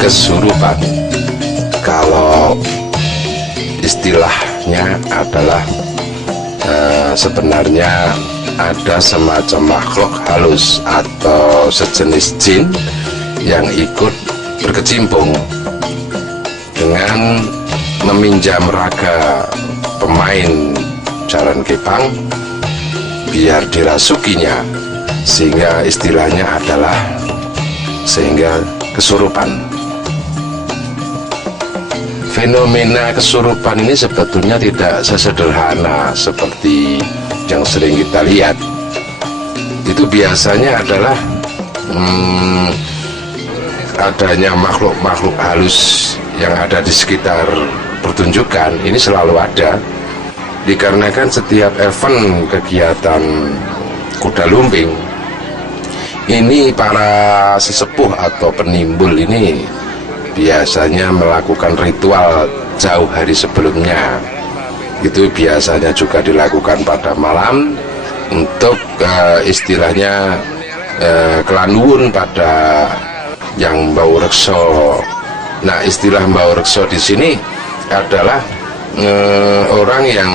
kesurupan. Kalau istilahnya adalah sebenarnya ada semacam makhluk halus atau sejenis jin yang ikut berkecimpung dengan meminjam raga pemain jaran kepang biar dirasukinya, sehingga istilahnya adalah kesurupan. Fenomena kesurupan ini sebetulnya tidak sesederhana seperti yang sering kita lihat. Itu biasanya adalah adanya makhluk-makhluk halus yang ada di sekitar pertunjukan. Ini selalu ada, dikarenakan setiap event kegiatan kuda lumping ini para sesepuh atau penimbul ini biasanya melakukan ritual jauh hari sebelumnya. Itu biasanya juga dilakukan pada malam untuk istilahnya kelanuwun pada yang bau rekso. Nah, istilah bau rekso di sini adalah orang yang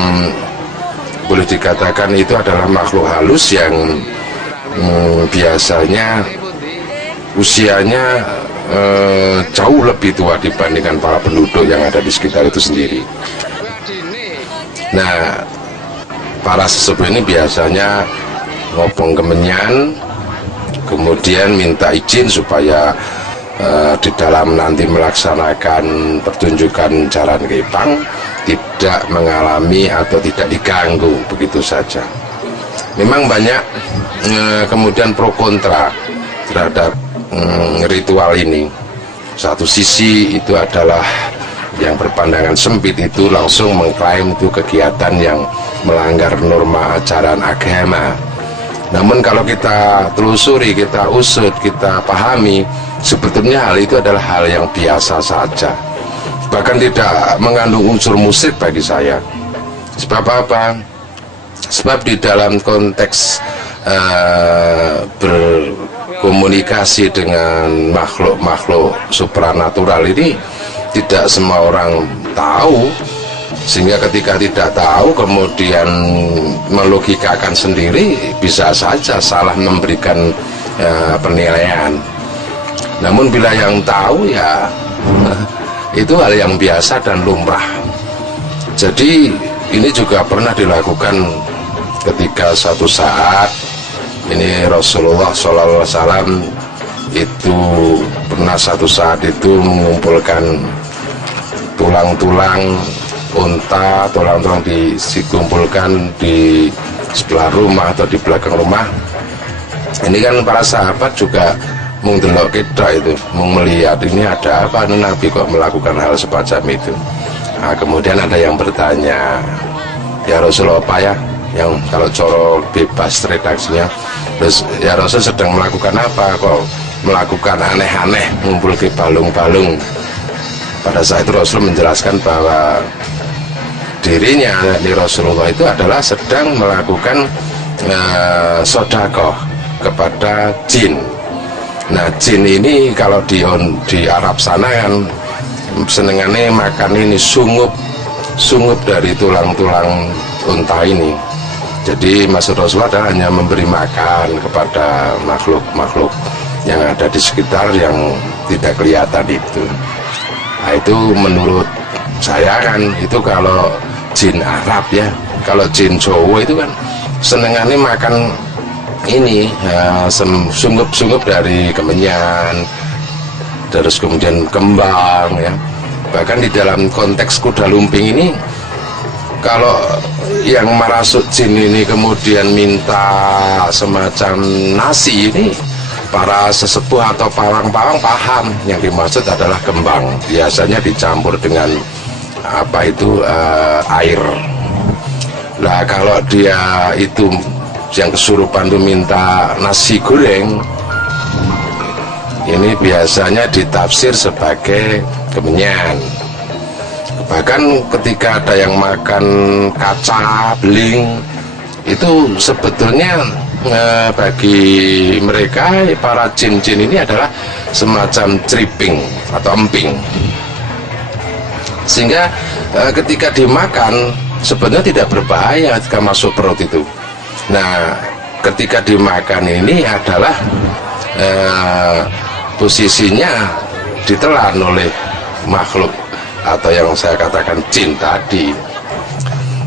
boleh dikatakan itu adalah makhluk halus yang biasanya usianya jauh lebih tua dibandingkan para penduduk yang ada di sekitar itu sendiri. Nah, para sesepuh ini biasanya ngobong kemenyan, kemudian minta izin supaya di dalam nanti melaksanakan pertunjukan jaran kepang tidak mengalami atau tidak diganggu begitu saja. Memang banyak kemudian pro kontra terhadap ritual ini. Satu sisi itu adalah yang berpandangan sempit, itu langsung mengklaim itu kegiatan yang melanggar norma ajaran agama. Namun kalau kita telusuri, kita usut, kita pahami, sebetulnya hal itu adalah hal yang biasa saja, bahkan tidak mengandung unsur musik bagi saya. Sebab apa? Sebab di dalam konteks berkomunikasi dengan makhluk-makhluk supranatural ini tidak semua orang tahu, sehingga ketika tidak tahu kemudian melogikakan sendiri, bisa saja salah memberikan penilaian. Namun bila yang tahu, ya itu hal yang biasa dan lumrah. Jadi ini juga pernah dilakukan ketika suatu saat ini Rasulullah SAW itu pernah satu saat itu mengumpulkan tulang-tulang unta, tulang-tulang dikumpulkan di sebelah rumah atau di belakang rumah. Ini kan para sahabat juga mendelok kita itu, melihat ini ada apa, Nabi kok melakukan hal semacam itu. Nah, kemudian ada yang bertanya, ya Rasulullah, apa ya yang kalau coro bebas redaksinya, terus ya Rasul sedang melakukan apa kok melakukan aneh-aneh, ngumpul ke balung-balung. Pada saat itu Rasul menjelaskan bahwa dirinya di Rasulullah itu adalah sedang melakukan sodakoh kepada jin. Nah, jin ini kalau di Arab sana kan senengannya makan ini sungup dari tulang-tulang unta ini. Jadi maksud Rasulullah adalah hanya memberi makan kepada makhluk-makhluk yang ada di sekitar yang tidak kelihatan itu. Nah, itu menurut saya kan itu kalau jin Arab ya. Kalau jin Jawa itu kan senengannya makan ini sungup-sungup dari kemenyan, terus kemudian kembang ya. Bahkan di dalam konteks kuda lumping ini, kalau yang merasuk jin ini kemudian minta semacam nasi ini, para sesepuh atau pawang-pawang paham yang dimaksud adalah kembang, biasanya dicampur dengan apa itu air. Nah, kalau dia itu yang kesurupan itu minta nasi goreng, ini biasanya ditafsir sebagai kemenyan. Bahkan ketika ada yang makan kaca beling, itu sebetulnya bagi mereka para jin-jin ini adalah semacam tripping atau emping, sehingga ketika dimakan sebenarnya tidak berbahaya ketika masuk perut itu. Nah, ketika dimakan ini adalah posisinya ditelan oleh makhluk atau yang saya katakan jin tadi.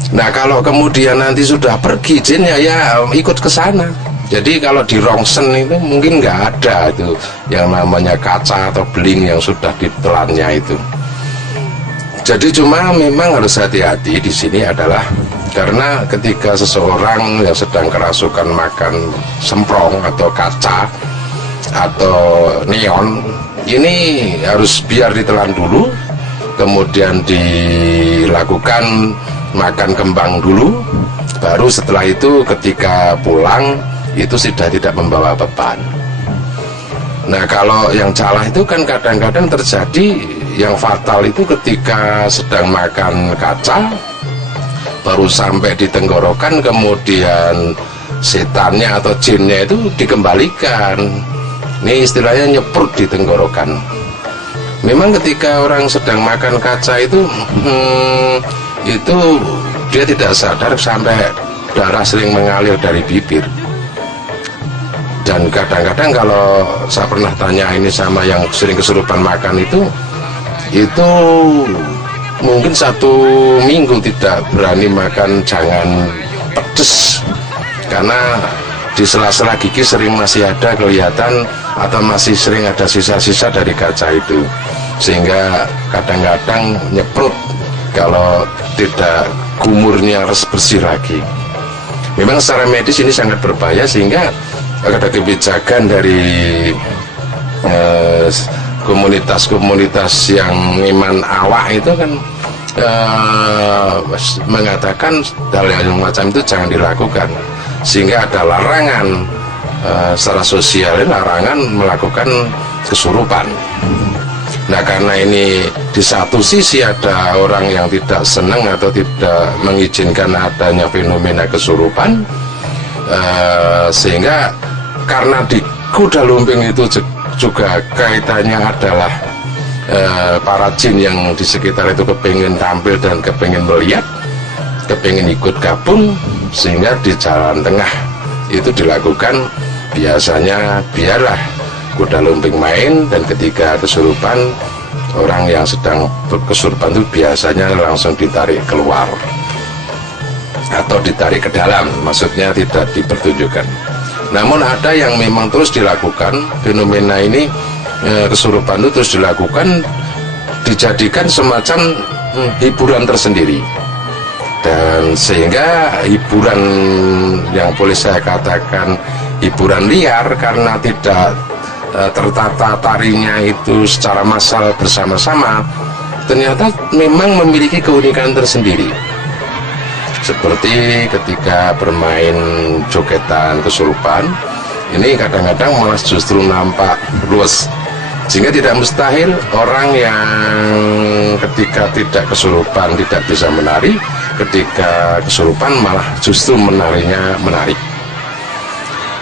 Nah, kalau kemudian nanti sudah pergi jinnya, ya ikut ke sana. Jadi kalau di rongsen itu mungkin nggak ada itu yang namanya kaca atau beling yang sudah ditelannya itu. Jadi cuma memang harus hati-hati di sini adalah karena ketika seseorang yang sedang kerasukan makan semprong atau kaca atau neon, ini harus biar ditelan dulu, kemudian dilakukan makan kembang dulu, baru setelah itu ketika pulang itu sudah tidak membawa beban. Nah, kalau yang salah itu kan kadang-kadang terjadi yang fatal itu ketika sedang makan kaca baru sampai di tenggorokan, kemudian setannya atau jinnya itu dikembalikan. Ini istilahnya nyeprut di tenggorokan. Memang ketika orang sedang makan kaca itu dia tidak sadar sampai darah sering mengalir dari bibir. Dan kadang-kadang kalau saya pernah tanya ini sama yang sering kesurupan makan itu mungkin 1 minggu tidak berani makan jangan pedes, karena di sela-sela gigi sering masih ada kelihatan atau masih sering ada sisa-sisa dari kaca itu, sehingga kadang-kadang nyeprut kalau tidak gumurnya harus bersih lagi. Memang secara medis ini sangat berbahaya, sehingga ada kebijakan dari komunitas-komunitas yang iman awak itu kan mengatakan hal yang macam itu jangan dilakukan, sehingga ada larangan secara sosial, larangan melakukan kesurupan. Nah, karena ini di satu sisi ada orang yang tidak senang atau tidak mengizinkan adanya fenomena kesurupan, sehingga karena di kuda lumping itu juga kaitannya adalah para jin yang di sekitar itu kepingin tampil dan kepingin melihat, kepingin ikut gabung, sehingga di jalan tengah itu dilakukan biasanya biarlah kuda lumping main, dan ketika kesurupan orang yang sedang kesurupan itu biasanya langsung ditarik keluar atau ditarik ke dalam, maksudnya tidak dipertunjukkan. Namun ada yang memang terus dilakukan fenomena ini, kesurupan itu terus dilakukan, dijadikan semacam hiburan tersendiri, dan sehingga hiburan yang boleh saya katakan hiburan liar karena tidak tertata tarinya itu secara massal bersama-sama, ternyata memang memiliki keunikan tersendiri. Seperti ketika bermain jogetan kesurupan, ini kadang-kadang malah justru nampak luas, sehingga tidak mustahil orang yang ketika tidak kesurupan tidak bisa menari, ketika kesurupan malah justru menarinya menarik.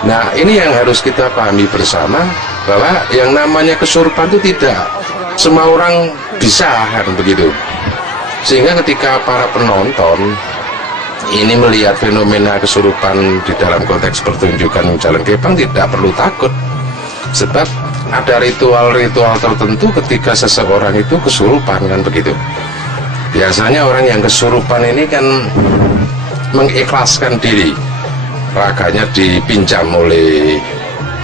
Nah, ini yang harus kita pahami bersama, bahwa yang namanya kesurupan itu tidak semua orang bisa, kan begitu. Sehingga ketika para penonton ini melihat fenomena kesurupan di dalam konteks pertunjukan jalan kepang, tidak perlu takut, sebab ada ritual-ritual tertentu ketika seseorang itu kesurupan, kan begitu. Biasanya orang yang kesurupan ini kan mengikhlaskan diri, raganya dipinjam oleh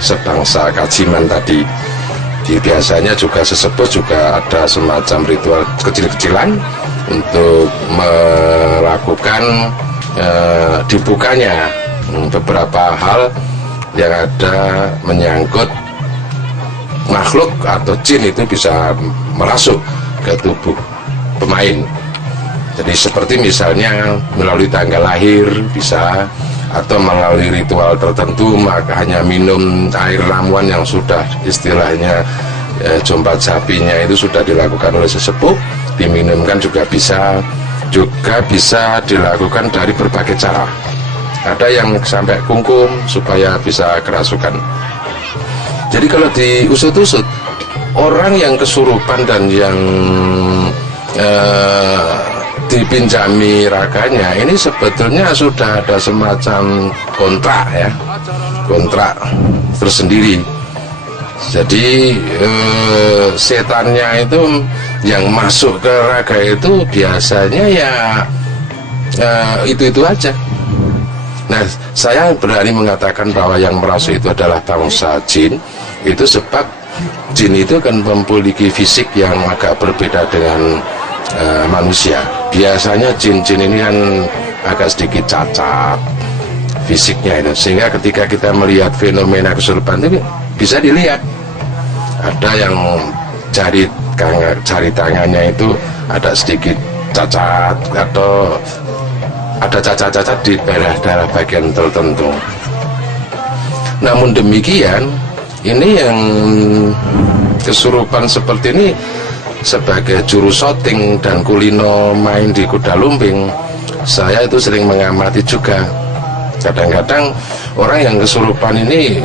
sebangsa kajiman tadi. Biasanya juga sesepuh juga ada semacam ritual kecil-kecilan untuk melakukan dibukanya beberapa hal yang ada menyangkut makhluk atau jin itu bisa merasuk ke tubuh pemain. Jadi seperti misalnya melalui tanggal lahir bisa, atau melalui ritual tertentu, maka hanya minum air ramuan yang sudah istilahnya jombat sapinya itu sudah dilakukan oleh sesepuh, diminumkan juga bisa dilakukan dari berbagai cara. Ada yang sampai kungkum supaya bisa kerasukan. Jadi kalau diusut-usut orang yang kesurupan dan yang dipinjami raganya ini sebetulnya sudah ada semacam kontrak ya, kontrak tersendiri. Jadi setannya itu yang masuk ke raga itu biasanya ya itu aja. Nah, saya berani mengatakan bahwa yang merasuk itu adalah bangsa jin, itu sebab jin itu kan memiliki fisik yang agak berbeda dengan manusia. Biasanya jin-jin ini kan agak sedikit cacat fisiknya itu, sehingga ketika kita melihat fenomena kesurupan itu bisa dilihat ada yang jari tangannya itu ada sedikit cacat atau ada cacat-cacat di daerah bagian tertentu. Namun demikian, ini yang kesurupan seperti ini sebagai juru syuting dan kulino main di kuda lumping, saya itu sering mengamati juga. Kadang-kadang orang yang kesurupan ini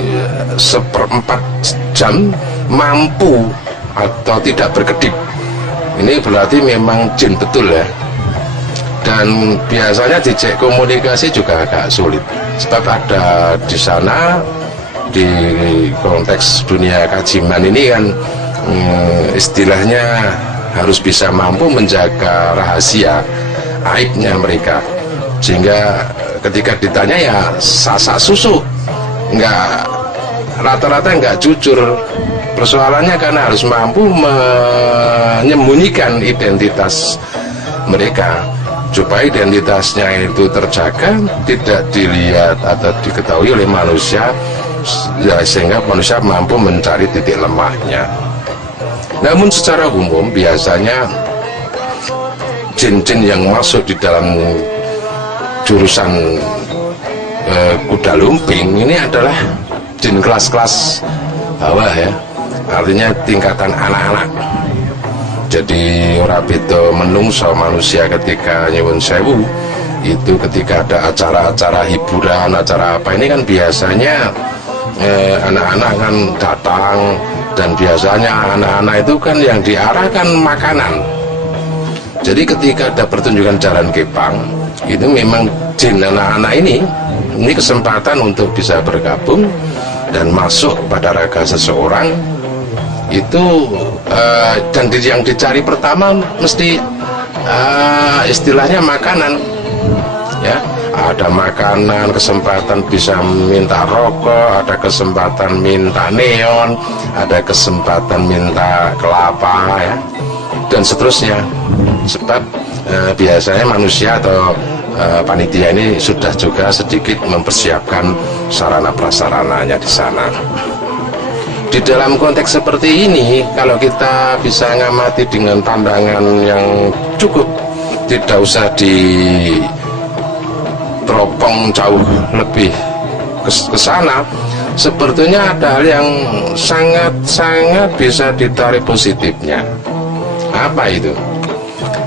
1/4 jam mampu atau tidak berkedip. Ini berarti memang jin betul ya. Dan biasanya dicek komunikasi juga agak sulit, sebab ada di sana di konteks dunia kajiman ini kan istilahnya harus bisa mampu menjaga rahasia aibnya mereka, sehingga ketika ditanya ya sasak susu, rata-rata nggak jujur. Persoalannya karena harus mampu menyembunyikan identitas mereka supaya identitasnya itu terjaga, tidak dilihat atau diketahui oleh manusia, ya, sehingga manusia mampu mencari titik lemahnya. Namun secara umum biasanya jin-jin yang masuk di dalam jurusan kuda lumping ini adalah jin kelas-kelas bawah ya, artinya tingkatan anak-anak. Jadi ora beda menungso manusia ketika nyuwun sewu itu, ketika ada acara-acara hiburan, acara apa ini kan biasanya anak-anak kan datang, dan biasanya anak-anak itu kan yang diarahkan makanan. Jadi ketika ada pertunjukan jalan kepang, itu memang jin anak-anak ini kesempatan untuk bisa bergabung dan masuk pada raga seseorang itu, dan yang dicari pertama mesti istilahnya makanan ya. Ada makanan, kesempatan bisa minta rokok, ada kesempatan minta neon, ada kesempatan minta kelapa ya, dan seterusnya. Sebab biasanya manusia atau panitia ini sudah juga sedikit mempersiapkan sarana prasarananya di sana. Di dalam konteks seperti ini, kalau kita bisa ngamati dengan pandangan yang cukup, tidak usah diteropong jauh lebih ke sana, sebetulnya ada hal yang sangat-sangat bisa ditarik positifnya. Apa itu?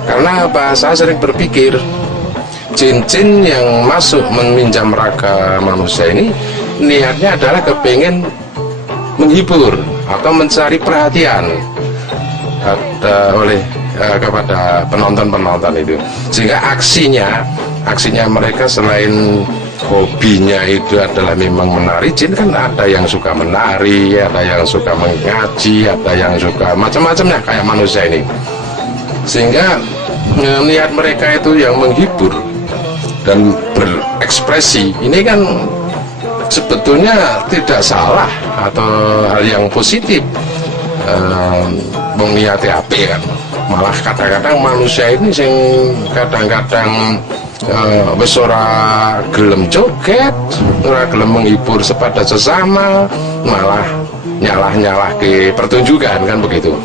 Karena apa? Saya sering berpikir, jin-jin yang masuk meminjam raga manusia ini niatnya adalah kepingin menghibur atau mencari perhatian kepada penonton-penonton itu, sehingga aksinya mereka selain hobinya itu adalah memang menari jin, kan ada yang suka menari, ada yang suka mengaji, ada yang suka macam-macamnya kayak manusia ini, sehingga niat mereka itu yang menghibur dan berekspresi. Ini kan sebetulnya tidak salah atau hal yang positif, mengiati api kan. Malah kadang-kadang manusia ini sing kadang-kadang wis ora gelem joget, ora gelem menghibur sepada sesama, malah nyalah ke pertunjukan kan begitu.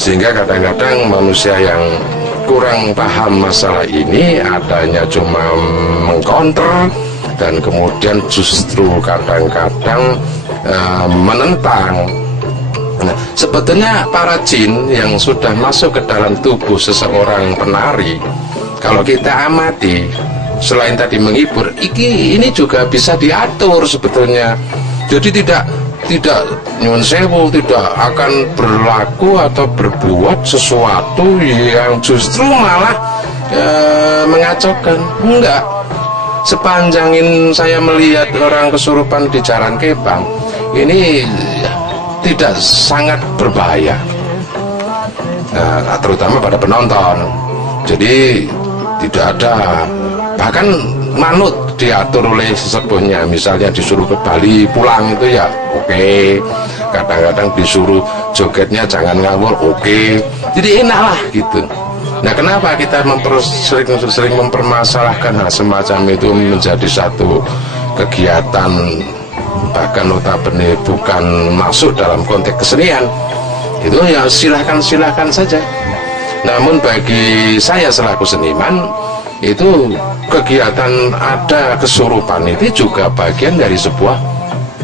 Sehingga kadang-kadang manusia yang kurang paham masalah ini adanya cuma mengkonter, dan kemudian justru kadang-kadang menentang. Nah, sebetulnya para jin yang sudah masuk ke dalam tubuh seseorang penari, kalau kita amati, selain tadi menghibur, ini juga bisa diatur sebetulnya. Jadi tidak tidak nyuwun sewu, tidak akan berlaku atau berbuat sesuatu yang justru malah mengacaukan. Enggak. Sepanjang saya melihat orang kesurupan di Jalan Kebang, ini tidak sangat berbahaya, terutama pada penonton. Jadi tidak ada, bahkan manut diatur oleh sesepuhnya. Misalnya disuruh ke Bali pulang itu ya oke. Kadang-kadang disuruh jogetnya jangan ngawur, oke. Jadi enak lah gitu. Nah, kenapa kita sering mempermasalahkan hal semacam itu menjadi satu kegiatan, bahkan notabene bukan masuk dalam konteks kesenian? Itu ya silahkan saja. Namun bagi saya selaku seniman, itu kegiatan ada kesurupan itu juga bagian dari sebuah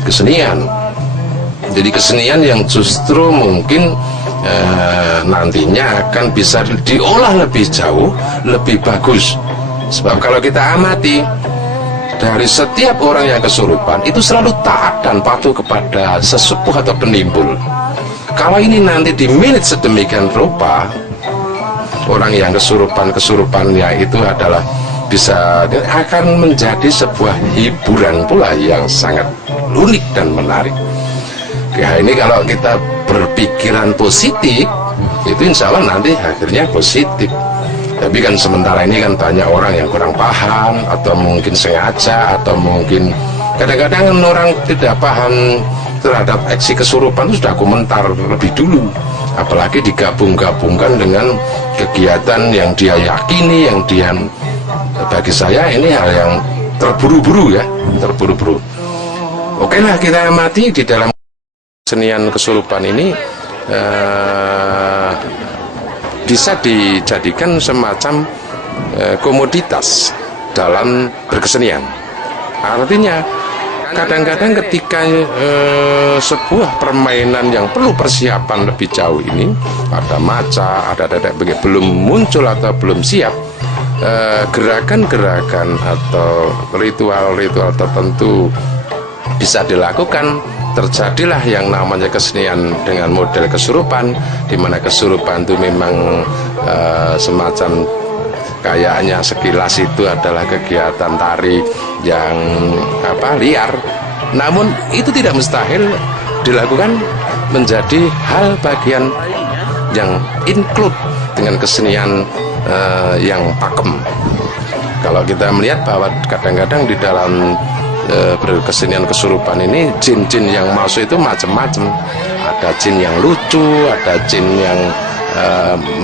kesenian. Jadi kesenian yang justru mungkin nantinya akan bisa diolah lebih jauh, lebih bagus. Sebab kalau kita amati, dari setiap orang yang kesurupan itu selalu taat dan patuh kepada sesepuh atau penimbul. Kalau ini nanti dimanage sedemikian rupa, orang yang kesurupannya itu adalah bisa akan menjadi sebuah hiburan pula yang sangat unik dan menarik. Ya, ini kalau kita berpikiran positif, itu insya Allah nanti akhirnya positif. Tapi kan sementara ini kan banyak orang yang kurang paham, atau mungkin sengaja, atau mungkin kadang-kadang orang tidak paham terhadap aksi kesurupan itu sudah komentar lebih dulu, apalagi digabung-gabungkan dengan kegiatan yang dia yakini, yang dia, bagi saya ini hal yang terburu-buru ya, terburu-buru. Oke lah, kita amati di dalam kesenian kesurupan ini bisa dijadikan semacam komoditas dalam berkesenian. Artinya kadang-kadang ketika sebuah permainan yang perlu persiapan lebih jauh ini, ada maca, ada belum muncul atau belum siap, gerakan-gerakan atau ritual-ritual tertentu bisa dilakukan. Terjadilah yang namanya kesenian dengan model kesurupan, di mana kesurupan itu memang semacam kayaknya sekilas itu adalah kegiatan tari yang liar. Namun itu tidak mustahil dilakukan menjadi hal bagian yang include dengan kesenian yang pakem. Kalau kita melihat bahwa kadang-kadang di dalam berkesenian kesurupan ini, jin-jin yang masuk itu macam-macam. Ada jin yang lucu, ada jin yang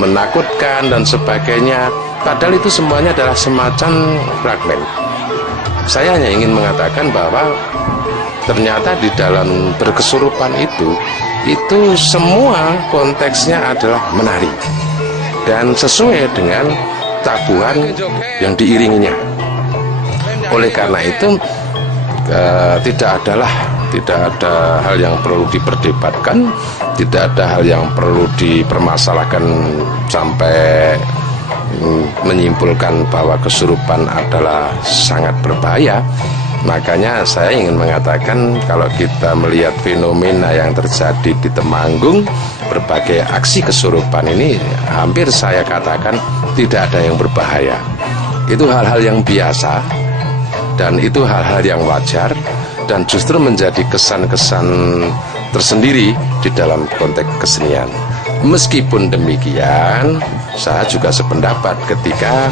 menakutkan dan sebagainya. Padahal itu semuanya adalah semacam fragmen. Saya hanya ingin mengatakan bahwa ternyata di dalam berkesurupan itu semua konteksnya adalah menari dan sesuai dengan tabuhan yang diiringinya. Oleh karena itu tidak ada hal yang perlu diperdebatkan, tidak ada hal yang perlu dipermasalahkan sampai menyimpulkan bahwa kesurupan adalah sangat berbahaya. Makanya saya ingin mengatakan, kalau kita melihat fenomena yang terjadi di Temanggung, berbagai aksi kesurupan ini hampir saya katakan tidak ada yang berbahaya. Itu hal-hal yang biasa, dan itu hal-hal yang wajar, dan justru menjadi kesan-kesan tersendiri di dalam konteks kesenian. Meskipun demikian, saya juga sependapat ketika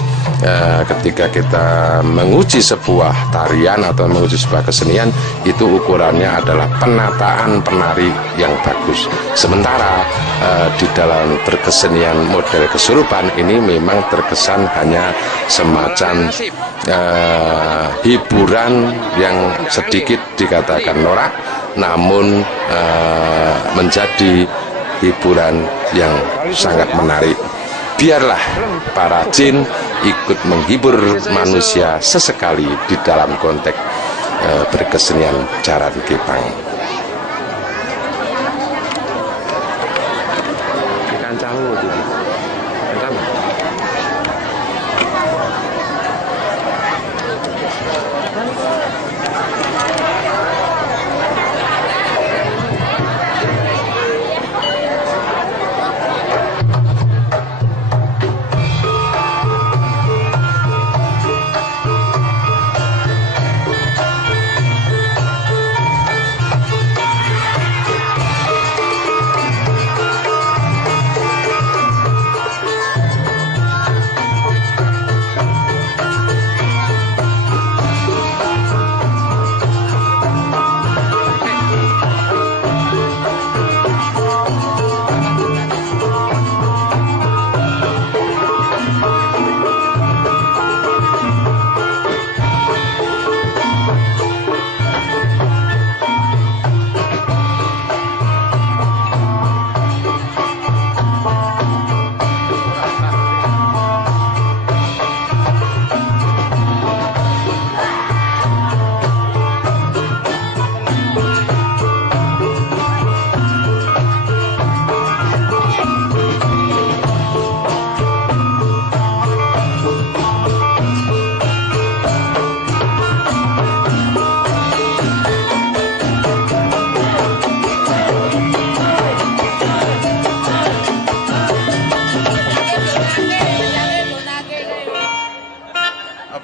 kita menguji sebuah tarian atau menguji sebuah kesenian, itu ukurannya adalah penataan penari yang bagus. Sementara di dalam berkesenian model kesurupan ini memang terkesan hanya semacam hiburan yang sedikit dikatakan norak, namun menjadi hiburan yang sangat menarik. Biarlah para jin ikut menghibur manusia sesekali di dalam konteks berkesenian Jaran Kebang.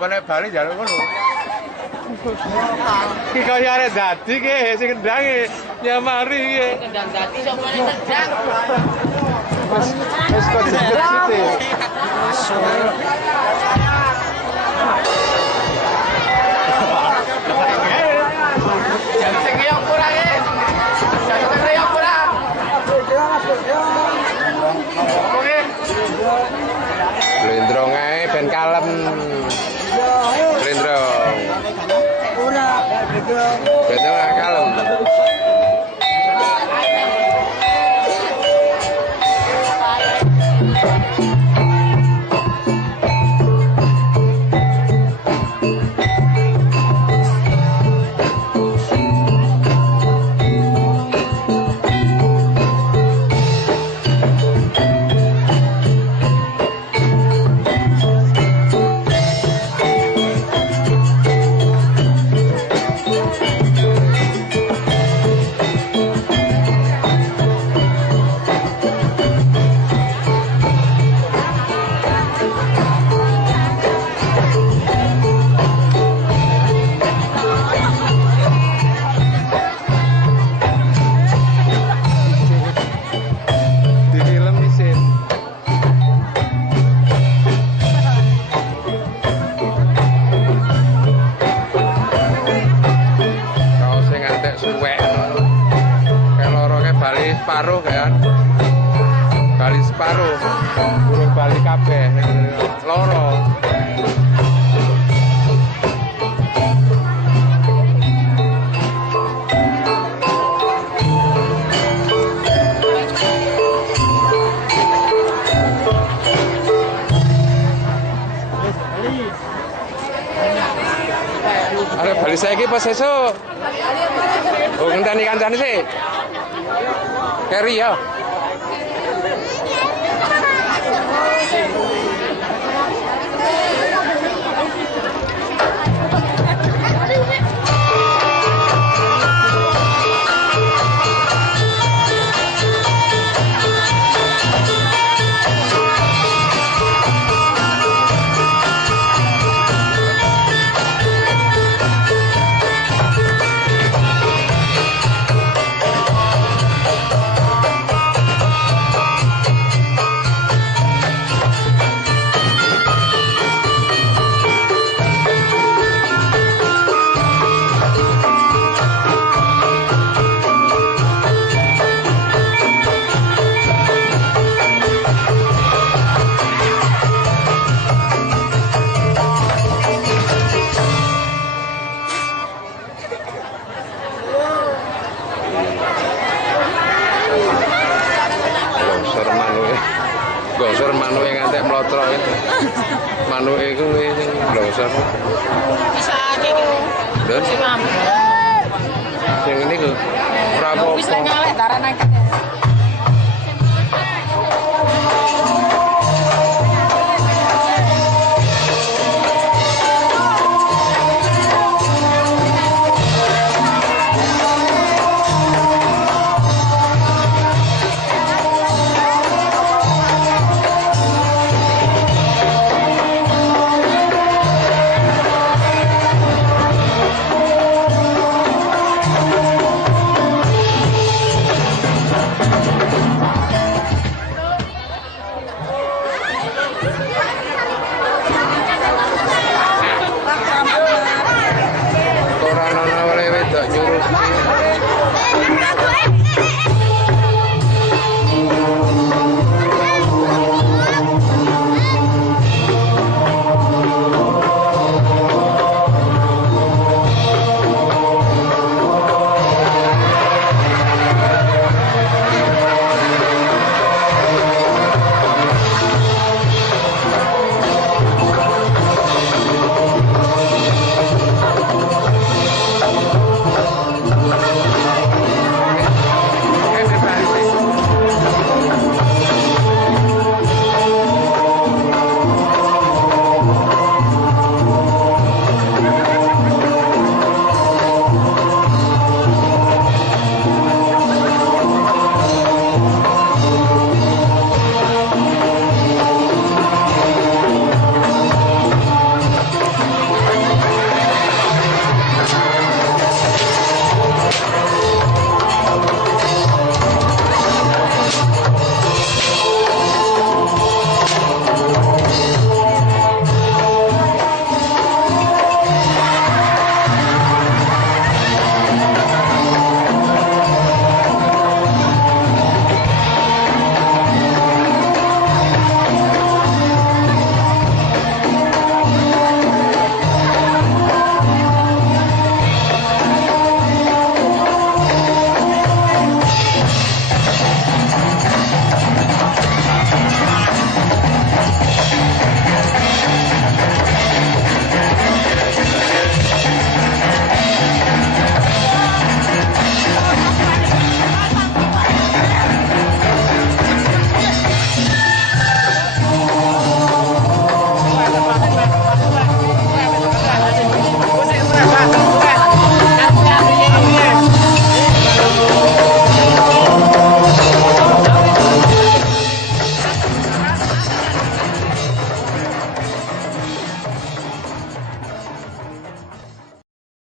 nek bali njaluk ngono. Ki kaya arek dadi ki sing kendange nyamari ki. Kendang dadi sopane kendang. Wis kok dadi. Jangan sing yo kurang e. Jangan sing yo kurang. Blendrong ae ben kalem. Blendrong. Ora, Blendrong kalem. Separuh kan, bali separuh, burung bali kabeh, loro. Ada bali saiki pas sesuk. Oh, ngenteni kancane sih. Keri ya. Gosor manuke ngantek mlotro iki. Manuke kuwi sing glosor. Pisake iki. Lho, Sing ngambek. sing niku ora apa-apa. Wis nyalek darah nang.